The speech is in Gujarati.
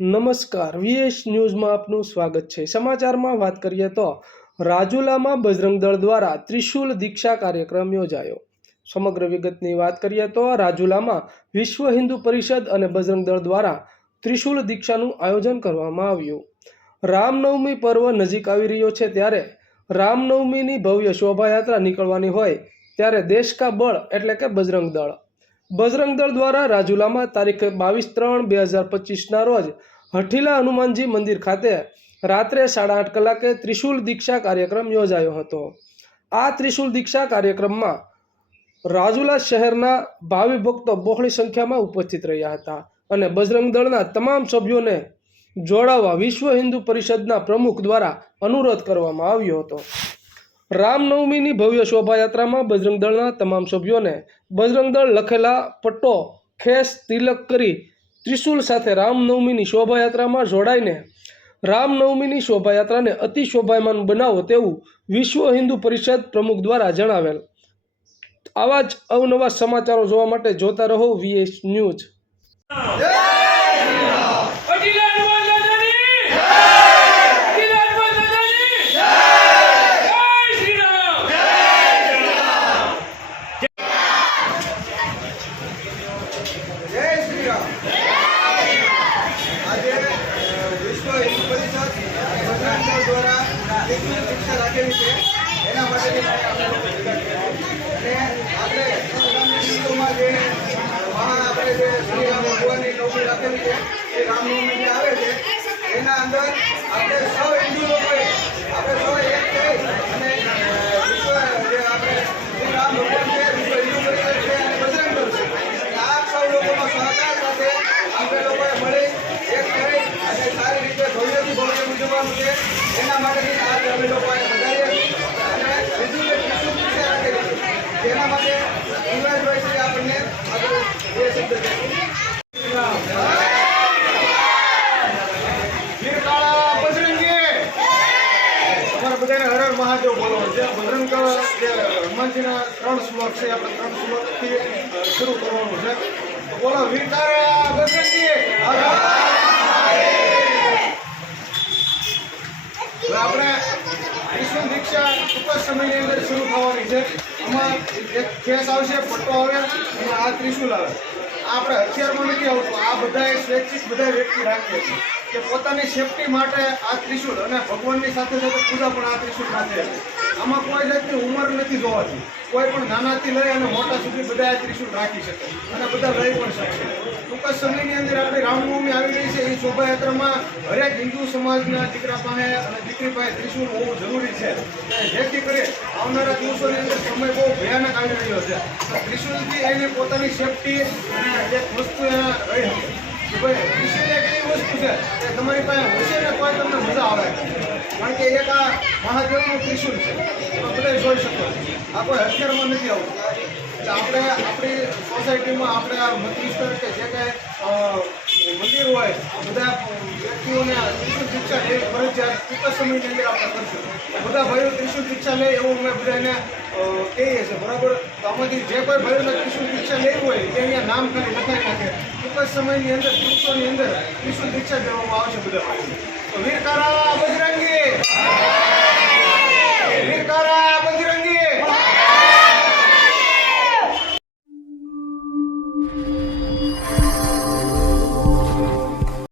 નમસ્કાર, વીએસ ન્યૂઝમાં આપનું સ્વાગત છે। સમાચારમાં વાત કરીએ તો રાજુલામાં બજરંગ દળ દ્વારા ત્રિશુલ દીક્ષા કાર્યક્રમ યોજાયો। સમગ્ર વિગતની વાત કરીએ તો રાજુલામાં વિશ્વ હિન્દુ પરિષદ અને બજરંગ દળ દ્વારા ત્રિશુલ દીક્ષાનું આયોજન કરવામાં આવ્યું। રામનવમી પર્વ નજીક આવી રહ્યો છે ત્યારે રામનવમીની ભવ્ય શોભાયાત્રા નીકળવાની હોય ત્યારે દેશ કા બળ એટલે કે બજરંગ દળ દ્વારા રાજુલામાં તારીખ 22/3/2025ના રોજ હઠીલા હનુમાનજી મંદિર ખાતે રાત્રે 8:30 કલાકે ત્રિશુલ દીક્ષા કાર્યક્રમ યોજાયો હતો। આ ત્રિશુલ દીક્ષા કાર્યક્રમમાં રાજુલા શહેરના ભાવિ ભક્તો બહોળી સંખ્યામાં ઉપસ્થિત રહ્યા હતા અને બજરંગ દળના તમામ સભ્યોને જોડાવા વિશ્વ હિન્દુ પરિષદના પ્રમુખ દ્વારા અનુરોધ કરવામાં આવ્યો હતો। રામનવમીની ભવ્ય શોભાયાત્રામાં બજરંગ દળના તમામ સભ્યોને બજરંગ દળ લખેલા પટ્ટો ખેસ તિલક કરી ત્રિશુલ સાથે રામનવમીની શોભાયાત્રામાં જોડાઈને રામનવમીની શોભાયાત્રાને અતિ શોભાયમાન બનાવો તેવું વિશ્વ હિન્દુ પરિષદ પ્રમુખ દ્વારા જણાવેલ। આવા જ અવનવા સમાચારો જોવા માટે જોતા રહો વીએસ ન્યૂઝ। આજે વિશ્વ હિન્દુ પરિષદ બજરંગ દળ દ્વારા ત્રિશુલ દીક્ષા રાખેલી છે એના માટેની આપણે લોકો ભેગા થયા અને આપણે હિન્દુમાં જે આપણે જે શ્રી રામ ભગવાનની નવમી રાખેલી છે એ રામનવમી જે આવે છે એના અંદર આપણે સૌ હિન્દુ લોકોએ આપણે સૌ એક થઈ અને વિશ્વ જે આપણે શ્રી રામ ભગવાન છે વિશ્વ હિન્દુ પરિષદ છે અને બજરંગ દળ છે આ સૌ લોકોનો સહકાર સાથે આપણે લોકોએ મળી એક થઈ અને સારી રીતે ભવ્યથી ભવ્ય ઉજવવાનું છે એના માટેની આજે અમે લોકો વધારીએ અને બીજું એક ત્રિશુલ દીક્ષા રાખેલી છે જેના માટે યુવરાજભાઈ આપણને આગળ બે શબ્દ છે। વીરકાળા બજરંગી તમારા બધાને હર હર મહાદેવ બોલવાનું છે। બજરંગ દળ જે હનુમાનજીના 3 શ્લોક છે આપણે 3 શ્લોકથી શરૂ કરવાનું છે। બોલો વીરકાળા બજરંગી આપણે ત્રિશુલ દીક્ષા ટૂંક સમયની અંદર શરૂ થવાની છે। આમાં એક ખેસ આવશે, પટ્ટો આવે અને આ ત્રિશુલ આવે। આપણે હથિયારમાં નથી આવતું, આ બધા સ્વૈચ્છિક બધા વ્યક્તિ રાખીએ છીએ કે પોતાની સેફટી માટે આ ત્રિશુલ અને ભગવાનની સાથે સાથે પૂજા પણ આ ત્રિશુલ સાથે આમાં કોઈ જાતની ઉંમર નથી જોવાતી। કોઈ પણ નાનાથી લઈ અને મોટા સુધી બધા આ ત્રિશુલ રાખી શકે અને બધા લઈ પણ શકશે। ટૂંક સમયની અંદર આપણી રામનવમી આવી રહી છે, એ શોભાયાત્રામાં હરેક હિન્દુ સમાજના દીકરા પાસે અને દીકરી પાસે ત્રિશુલ હોવું જરૂરી છે જેથી કરી આવનારા દિવસોની અંદર સમય બહુ ભયાનક આવી રહ્યો છે તો ત્રિશુલથી એને પોતાની સેફટી અને એક વસ્તુ એના રહી શકે કે ભાઈ ત્રિશુલ એક એવી વસ્તુ છે કે તમારી પાસે હશે ને કોઈ તમને મજા આવે કારણ કે એક આ મહાદેવનું ત્રિશુલ છે તો બધા જોઈ શકો આ કોઈ હથિયારમાં નથી આવતું। એટલે આપણે આપણી સોસાયટીમાં આપણે આ મત વિસ્તાર કે જે કાંઈ મંદિર હોય બધા વ્યક્તિઓને ત્રિશુલ દીક્ષા લે ફરજિયાત ટૂંક સમયની અંદર આપણે કરશું। બધા ભાઈઓ ત્રિશુલ દીક્ષા લે એવું અમે બધાને કહીએ છીએ, બરાબર? તો આમાંથી જે કોઈ ભાઈઓને ત્રિશુલ દીક્ષા લેવી હોય તે અહીંયા નામ ખાલી લખાઈ નાખે, ટૂંક સમયની અંદર દિવસોની અંદર ત્રિશુલ દીક્ષા દેવામાં આવશે બધા ભાઈઓ। તો વીરકાળા બજરંગી વીરકાળા